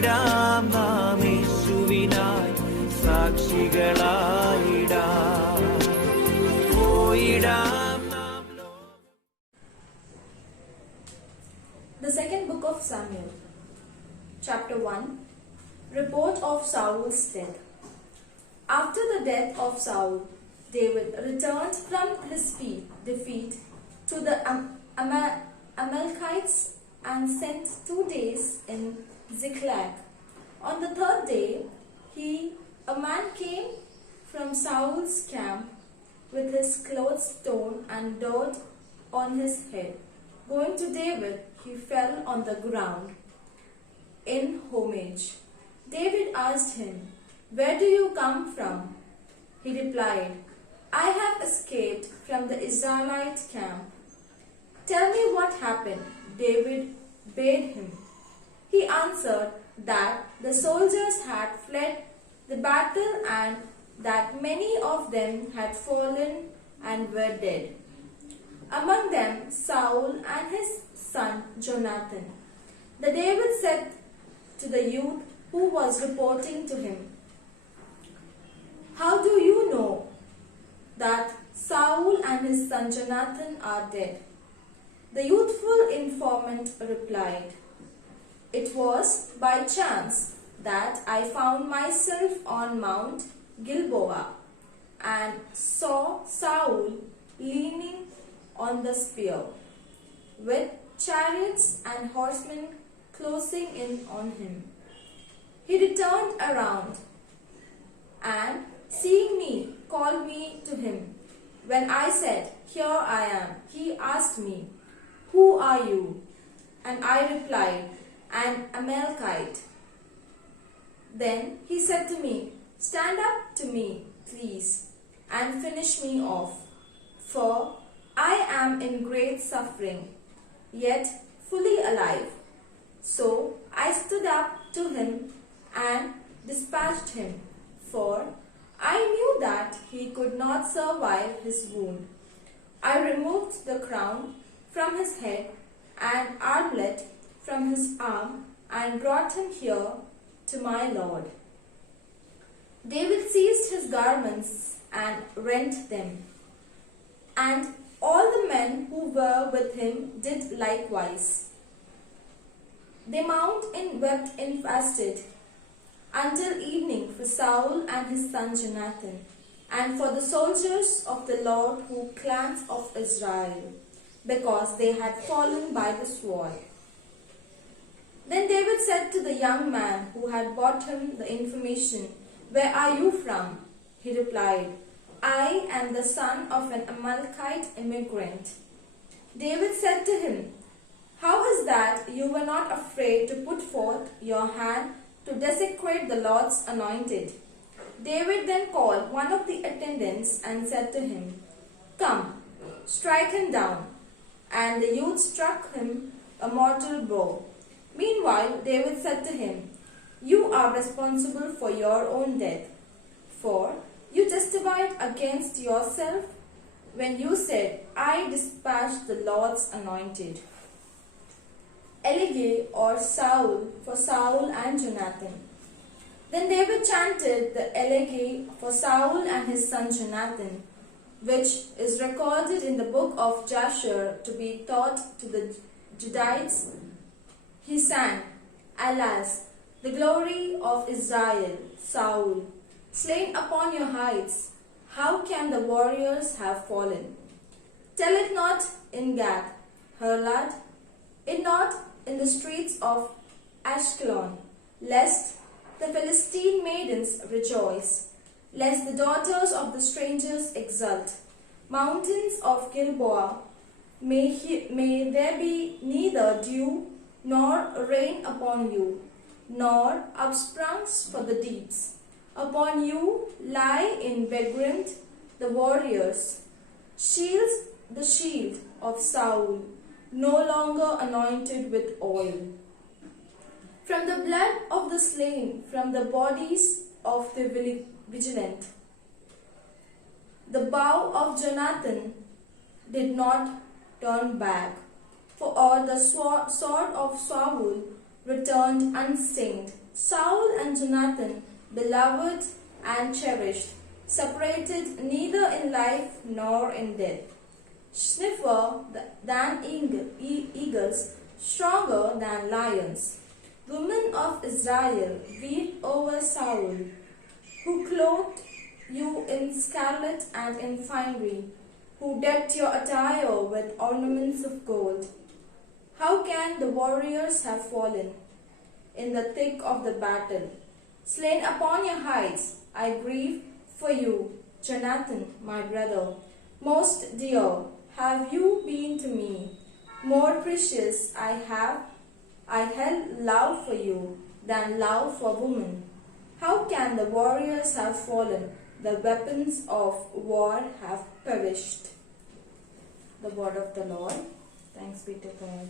പോയിടാം നാം യേശുവിനായി സാക്ഷികളായിടാം. പോയിടാം നാം. The second book of Samuel, chapter 1, report of Saul's death. After the death of Saul, David returned from his defeat to the Amalekites and spent 2 days in Ziklag. On the third day, a man came from Saul's camp with his clothes torn and dirt on his head. Going to David, he fell on the ground in homage. David asked him, "Where do you come from?" He replied, "I have escaped from the Israelite camp." "Tell me what happened," David bade him. He answered that the soldiers had fled the battle and that many of them had fallen and were dead. Among them Saul and his son Jonathan. Then David said to the youth who was reporting to him, "How do you know that Saul and his son Jonathan are dead?" The youthful informant replied, "It was by chance that I found myself on Mount Gilboa and saw Saul leaning on the spear, with chariots and horsemen closing in on him. He returned around and, seeing me, called me to him. When I said, 'Here I am,' he asked me, 'Who are you?' And I replied, 'An Amalekite.' Then he said to me, 'Stand up to me, please, and finish me off, for I am in great suffering, yet fully alive.' So I stood up to him and dispatched him, for I knew that he could not survive his wound. I removed the crown from his head and armlet from his arm and brought him here to my lord." David seized his garments and rent them, and all the men who were with him did likewise. They mourned and wept and fasted until evening for Saul and his son Jonathan, and for the soldiers of the Lord who clans of Israel, because they had fallen by the sword. Then David said to the young man who had brought him the information, "Where are you from?" He replied, "I am the son of an Amalekite immigrant." David said to him, "How is that you were not afraid to put forth your hand to desecrate the Lord's anointed?" David then called one of the attendants and said to him, "Come, strike him down." And the youth struck him a mortal blow. Meanwhile David said to him, "You are responsible for your own death, for you testified against yourself when you said, 'I dispatched the Lord's anointed.'" Elige or Saul for Saul and Jonathan. Then David chanted the Elige for Saul and his son Jonathan, which is recorded in the book of Jasher to be taught to the Judites. He sang, "Alas, the glory of Israel, Saul, slain upon your heights, how can the warriors have fallen? Tell it not in Gath, Herlad, it not in the streets of Ashkelon, lest the Philistine maidens rejoice, lest the daughters of the strangers exult. Mountains of Gilboa, may there be neither dew nor rain upon you, nor upsprings for the deeps. Upon you lie in begrint the warriors, shields the shield of Saul, no longer anointed with oil. From the blood of the slain, from the bodies of the vigilant, the bow of Jonathan did not turn back, for all the sword of Saul returned unstained. Saul and Jonathan, beloved and cherished, separated neither in life nor in death. Sniffer than eagles, stronger than lions. Women of Israel, weep over Saul, who clothed you in scarlet and in finery, who decked your attire with ornaments of gold. How can the warriors have fallen in the thick of the battle? Slain upon your heights, I grieve for you, Jonathan, my brother. Most dear have you been to me. More precious I held love for you than love for woman. How can the warriors have fallen? The weapons of war have perished. The word of the Lord. Thanks be to God.